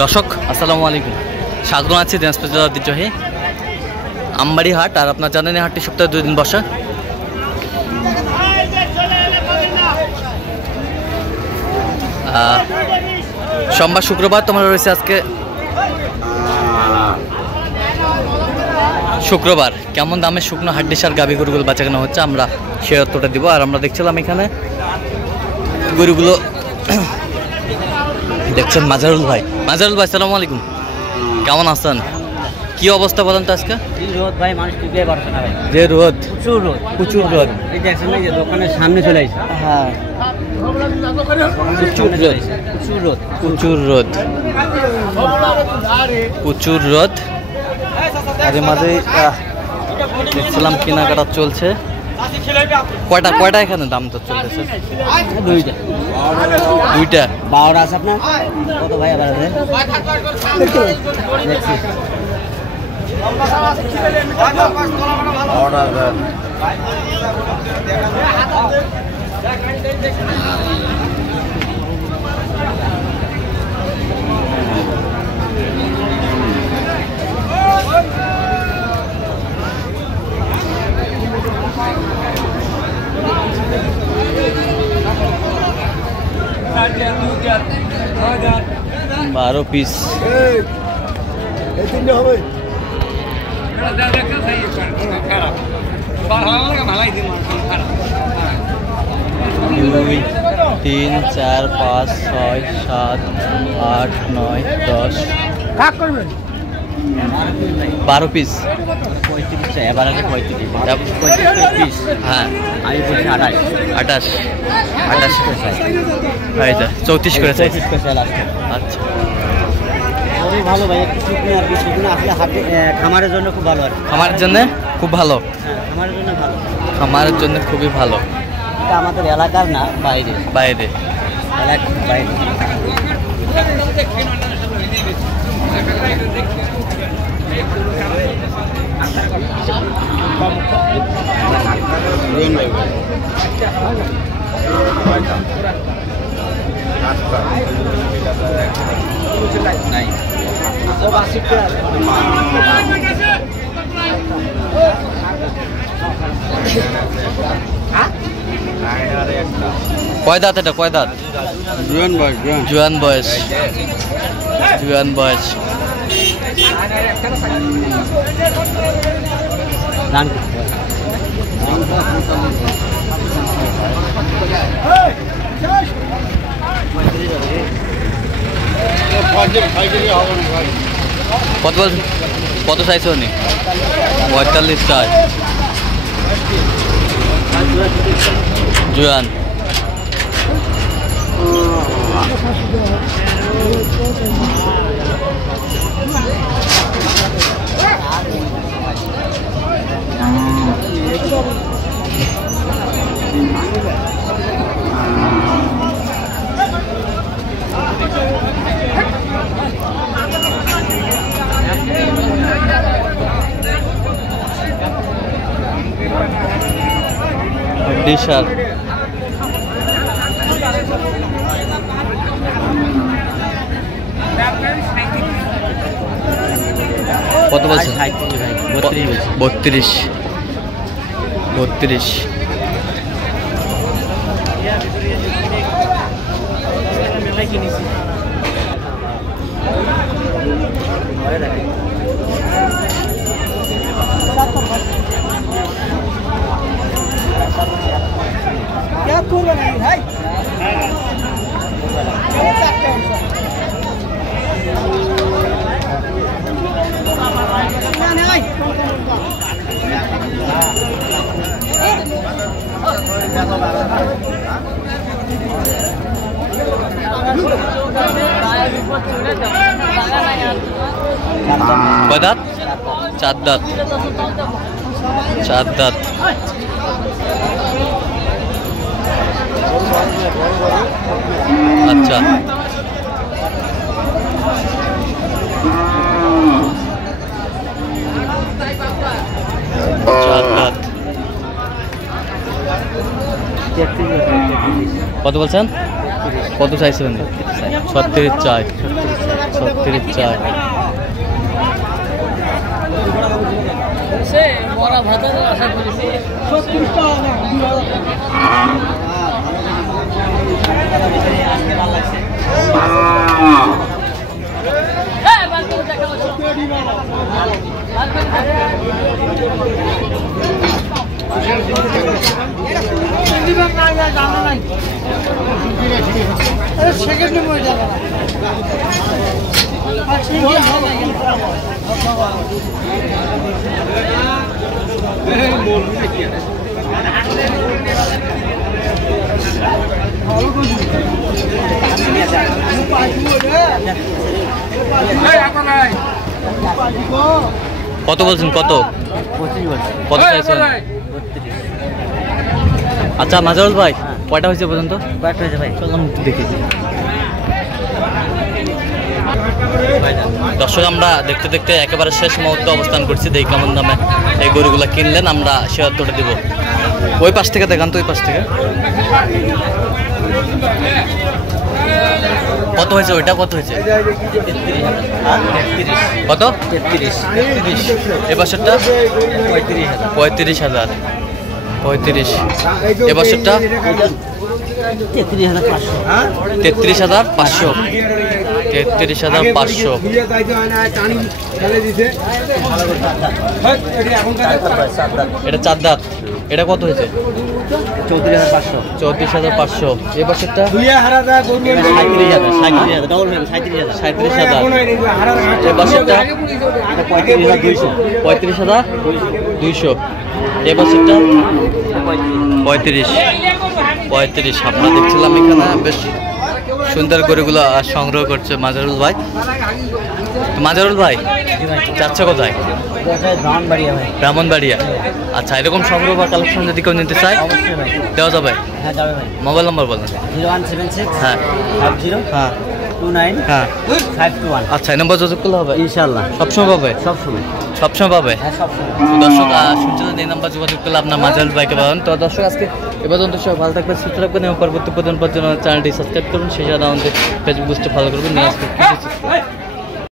দর্শক আসসালামু আলাইকুম, স্বাগত আছি দিনাজপুর জেলার ঐতিহ্যবাহী আমবাড়ি হাট। আর আপনার জানেন এই হাটটি সপ্তাহে 2 দিন বসে। সোমবার শুক্রবার তোমার রয়েছে আজকে শুক্রবার। কেমন দামে শুকনো হাড্ডি সার গাভী গরুগুলো বাঁচা কেনা হচ্ছে আমরা সে তথ্যটা দিব। আর আমরা দেখছিলাম এখানে গরুগুলো দেখছেন মাজারুল ভাই। মাজারুল ভাই আসসালামু আলাইকুম, কেমন আছেন? কি অবস্থা বলেন তো আজকে? রোদ ভাই, মানুষ টিকতে পারছে না ভাই। যে রোদ, প্রচুর রোদ। এই দেখছেন না, যে দোকানের সামনে চলে আসছে। হ্যাঁ প্রচুর রোদ। মাঝে মাঝে দেখছিলাম কেনাকাটা চলছে। কয়টা এখানে দাম তো চলতেছে? দুইটা 12 আছে আপনার কত ভাই? আবার আছে বারো পিস। 2 3 4 5 6 7 8 9 10 12 পিস। 35 এবার আছে 35 পিস। হ্যাঁ আমি বলছি 28 34 করেছে। আচ্ছা ভালো ভাই, একটু শুকনো আর কি। শুকনো আসলে হাটে খামারের জন্য খুব ভালো। আর খামারের জন্য খুব ভালো। খামারের জন্য ভালো, খামারের জন্য খুবই ভালো। এটা আমাদের এলাকার না, বাইরে এলাকার বাইরে। কয় দাঁত এটা? কয় দাঁত? জুয়ান বয়স। কত চাইছো নি? 45 চাই। জুয়ান ডিশার। কত বলছে? 32। কয় দাঁত? 4 দাঁত। আচ্ছা কত বলছেন? কত চাইছেন? 36 চাই, 36 চাই। কত বলছেন? কত কত চাইছেন? আচ্ছা মাজারুল ভাই, কয়টা হয়েছে পর্যন্ত? কয়েকটা হয়েছে ভাই। চললাম একটু দেখেছি। দর্শক আমরা দেখতে দেখতে একেবারে শেষ মুহূর্তে অবস্থান করছি। দেখি কেমন দামে এই গরুগুলো কিনলেন, আমরা সে অর্থটা দিব। ওই পাশ থেকে দেখান তো, ওই পাশ থেকে কত হয়েছে? ওইটা কত হয়েছে? কত? 33। এ বছরটা 35,000। 35। এ বছরটা 33,500। 33,500। 33,500। এটা 4 দাঁত। এটা কত হয়েছে? 34,500। 34,500। এ বছরটা 37,000। 37,000। এ বছরটা 35,200। 35,200। এ বছরটা 35। আপনারা দেখছিলাম এখানে বেশ সুন্দর গরুগুলো সংগ্রহ করছে মাজারুল ভাই। তো মাজারুল ভাই যাচ্ছে কোথায়? ব্রাহ্মণবাড়িয়া। আচ্ছা, এরকম সংগ্রহ বা কালেকশন যদি কেউ নিতে চায় অবশ্যই ভাই। দেওয়া যাবে? হ্যাঁ যাবে ভাই। মোবাইল নম্বর বলেন। 0176 হ্যাঁ 50 হ্যাঁ 29 হ্যাঁ। 521। আচ্ছা, এই নম্বর যোগাযোগ করলে হবে? ইনশাআল্লাহ সবসময় পাবে? সবসময়। সবসময় পাবে? হ্যাঁ সবসময়। তো দর্শক শুনছিলেন, এই নাম্বার যোগাযোগ করলে আপনার মাজারুল ভাইকে পাবেন। তো দর্শক আজকে এ পর্যন্ত সবাই ভালো থাকবেন, সুস্থ থাকবেন এবং পরবর্তী প্রজন্মের জন্য চ্যানেলটি সাবস্ক্রাইব করুন। সেই সাথে আমাদের ফেসবুক পেজটি ফলো করবেন। নিয়ে আসবেন।